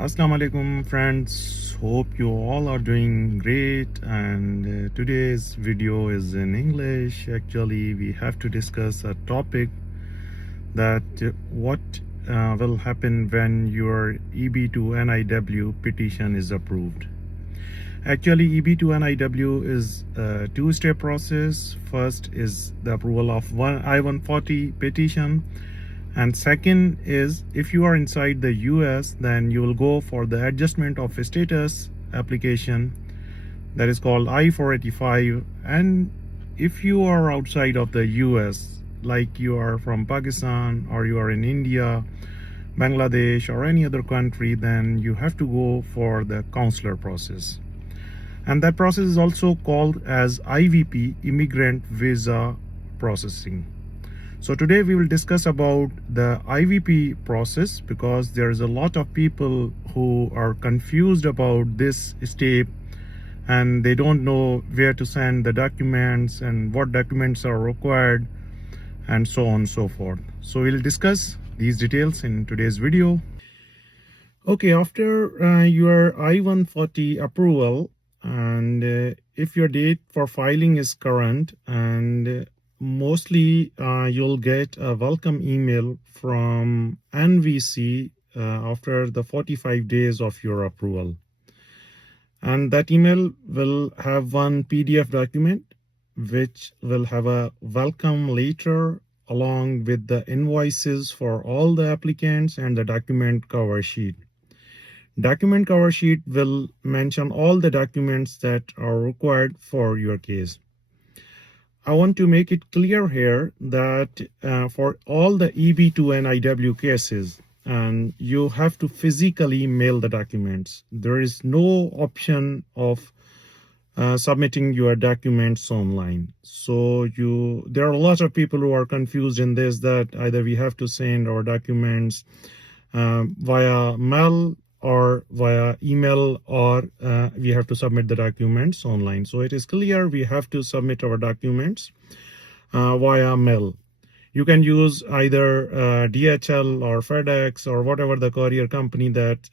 Assalamu alaikum friends, hope you all are doing great, and today's video is in English. Actually, we have to discuss a topic that what will happen when your EB2NIW petition is approved. Actually, EB2NIW is a two-step process. First is the approval of I-140 petition, and second is if you are inside the US, then you will go for the adjustment of status application, that is called I-485. And if you are outside of the US, like you are from Pakistan or you are in India, Bangladesh or any other country, then you have to go for the consular process. And that process is also called as IVP, Immigrant Visa Processing. So today we will discuss about the IVP process, because there is a lot of people who are confused about this step and they don't know where to send the documents and what documents are required and so on and so forth. So we'll discuss these details in today's video. Okay, after your I-140 approval, and if your date for filing is current, and mostly you'll get a welcome email from NVC after the 45 days of your approval. And that email will have one PDF document which will have a welcome letter along with the invoices for all the applicants and the document cover sheet. Document cover sheet will mention all the documents that are required for your case. I want to make it clear here that for all the EB2NIW cases, and you have to physically mail the documents. There is no option of submitting your documents online. So there are a lot of people who are confused in this, that either we have to send our documents via mail or via email, or we have to submit the documents online. So it is clear we have to submit our documents via mail. You can use either DHL or FedEx or whatever the courier company that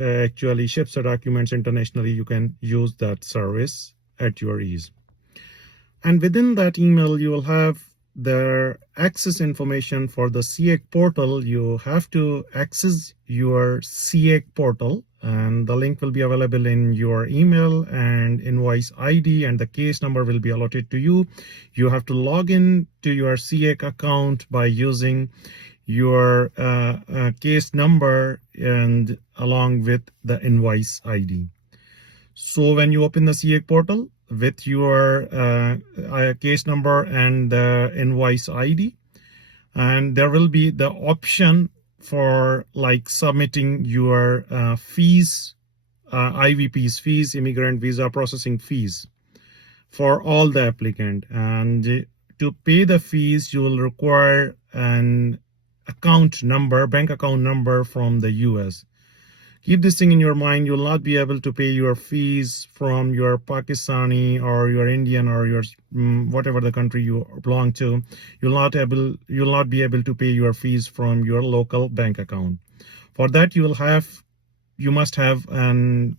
actually ships the documents internationally. You can use that service at your ease. And within that email, you will have the access information for the CEAC portal. You have to access your CEAC portal, and the link will be available in your email, and invoice ID and the case number will be allotted to you. You have to log in to your CEAC account by using your case number and along with the invoice ID. So when you open the CEAC portal with your case number and the invoice ID, and there will be the option for like submitting your fees, IVP's fees, immigrant visa processing fees for all the applicant. And to pay the fees, you will require an account number, bank account number from the US. Keep this thing in your mind. You'll not be able to pay your fees from your Pakistani or your Indian or your whatever the country you belong to. You'll not be able to pay your fees from your local bank account. For that, you must have an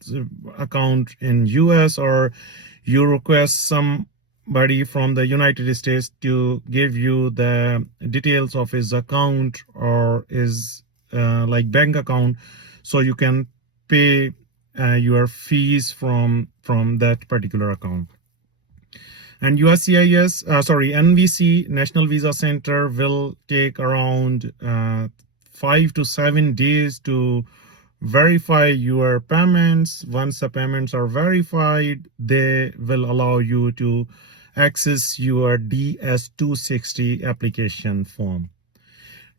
account in US, or you request somebody from the United States to give you the details of his account or his like bank account, so you can pay your fees from that particular account. And NVC, National Visa Center, will take around 5 to 7 days to verify your payments. Once the payments are verified, they will allow you to access your DS-260 application form.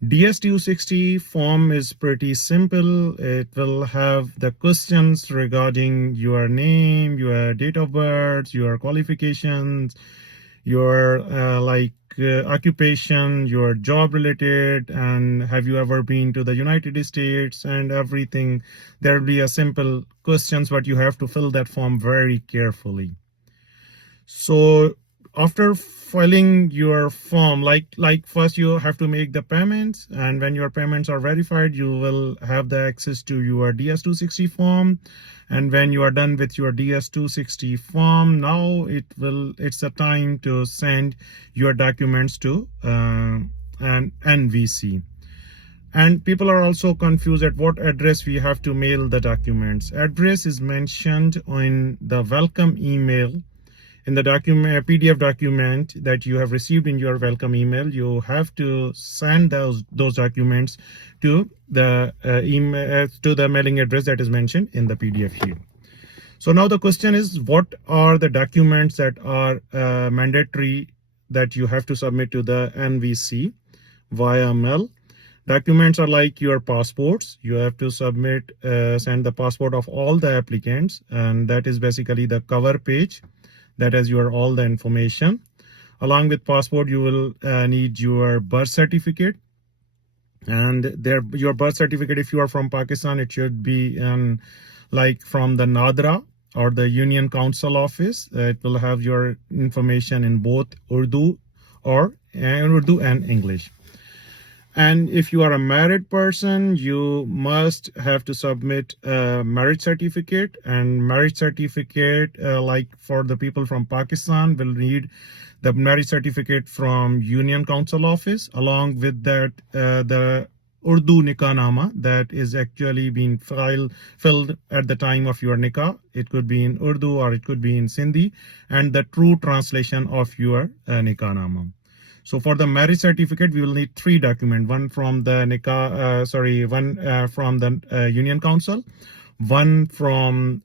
DS-260 form is pretty simple. It will have the questions regarding your name, your date of birth, your qualifications, your occupation, your job related, and have you ever been to the United States, and everything. There will be a simple questions, but you have to fill that form very carefully. So after filling your form, like first you have to make the payments, and when your payments are verified, you will have the access to your DS-260 form. And when you are done with your DS-260 form, now it's the time to send your documents to an NVC. And people are also confused at what address we have to mail the documents. Address is mentioned in the welcome email. In the document, PDF document that you have received in your welcome email, you have to send those documents to the email, to the mailing address that is mentioned in the PDF here. So now the question is, what are the documents that are mandatory that you have to submit to the NVC via mail? Documents are like your passports. You have to send the passport of all the applicants, and that is basically the cover page that has all the information. Along with passport, you will need your birth certificate, and your birth certificate, if you are from Pakistan, it should be like from the Nadra or the Union Council office. It will have your information in both Urdu and English. And if you are a married person, you must have to submit a marriage certificate. And marriage certificate, like for the people from Pakistan, will need the marriage certificate from Union Council office. Along with that, the Urdu nikah nama that is actually being filled at the time of your nikah. It could be in Urdu or it could be in Sindhi, and the true translation of your nikah nama. So for the marriage certificate, we will need 3 documents: one from the one from the Union Council, one from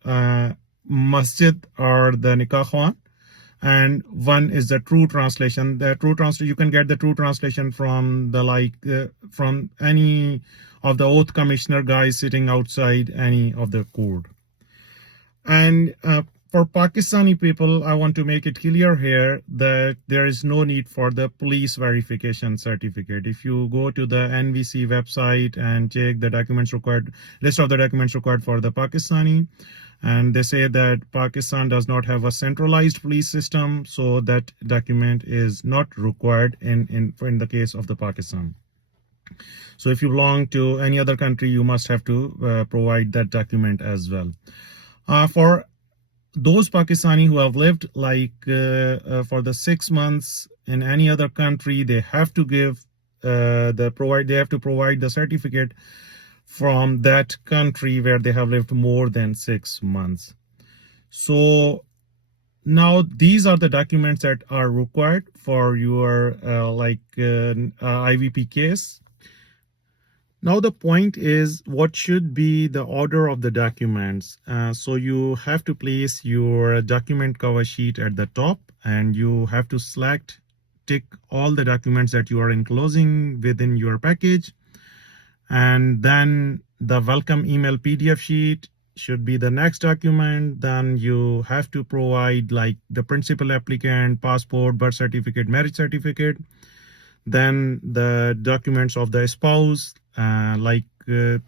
Masjid or the Nikah Khan, and one is the true translation. The true translation, you can get the true translation from from any of the oath commissioner guys sitting outside any of the court. And for Pakistani people, I want to make it clear here that there is no need for the police verification certificate. If you go to the NVC website and check the documents required, list of the documents required for the Pakistani, and they say that Pakistan does not have a centralized police system, so that document is not required in the case of the Pakistan. So if you belong to any other country, you must have to provide that document as well. For those Pakistani who have lived for the 6 months in any other country, they have to provide the certificate from that country where they have lived more than 6 months. So now these are the documents that are required for your IVP case. Now the point is, what should be the order of the documents? So you have to place your document cover sheet at the top, and you have to tick all the documents that you are enclosing within your package. And then the welcome email PDF sheet should be the next document. Then you have to provide the principal applicant, passport, birth certificate, marriage certificate. Then the documents of the spouse, the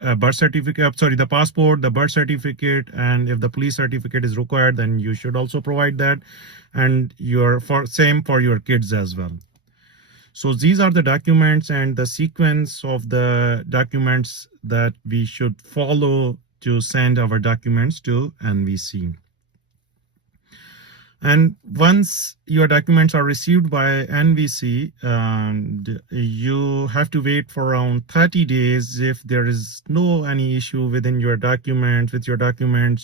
birth certificate, the passport, the birth certificate, and if the police certificate is required, then you should also provide that. And same for your kids as well. So these are the documents and the sequence of the documents that we should follow to send our documents to NVC. And once your documents are received by NVC, and you have to wait for around 30 days. If there is any issue with your documents,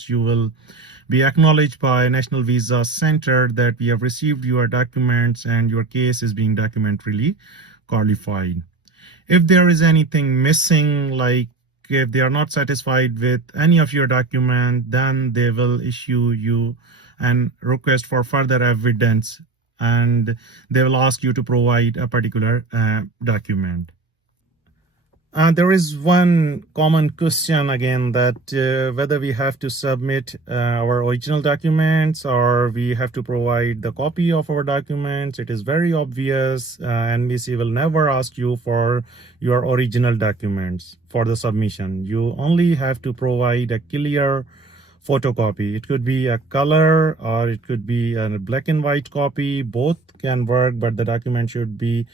you will be acknowledged by National Visa Center that we have received your documents and your case is being documentarily qualified. If there is anything missing, if they are not satisfied with any of your document, then they will issue you and request for further evidence, and they will ask you to provide a particular document. There is one common question again, that whether we have to submit our original documents or we have to provide the copy of our documents. It is very obvious. NVC will never ask you for your original documents for the submission. You only have to provide a clear photocopy. It could be a color or it could be a black and white copy. Both can work, but the document should be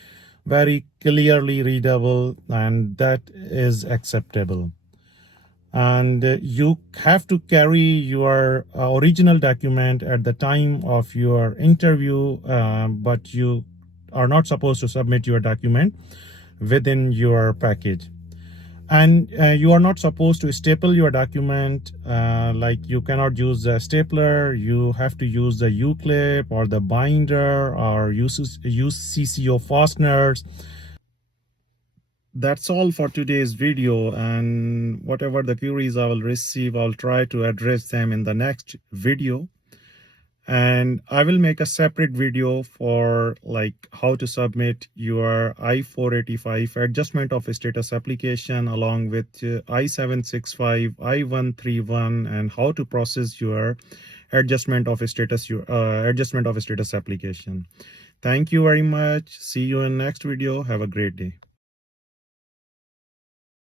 very clearly readable, and that is acceptable. And you have to carry your original document at the time of your interview, but you are not supposed to submit your document within your package. And you are not supposed to staple your document, like you cannot use a stapler. You have to use the U-clip or the binder or use CCO fasteners. That's all for today's video, and whatever the queries I will receive, I'll try to address them in the next video. And I will make a separate video for like how to submit your I-485 adjustment of status application along with I-765, I-131, and how to process your adjustment of status application. Thank you very much. See you in next video. Have a great day.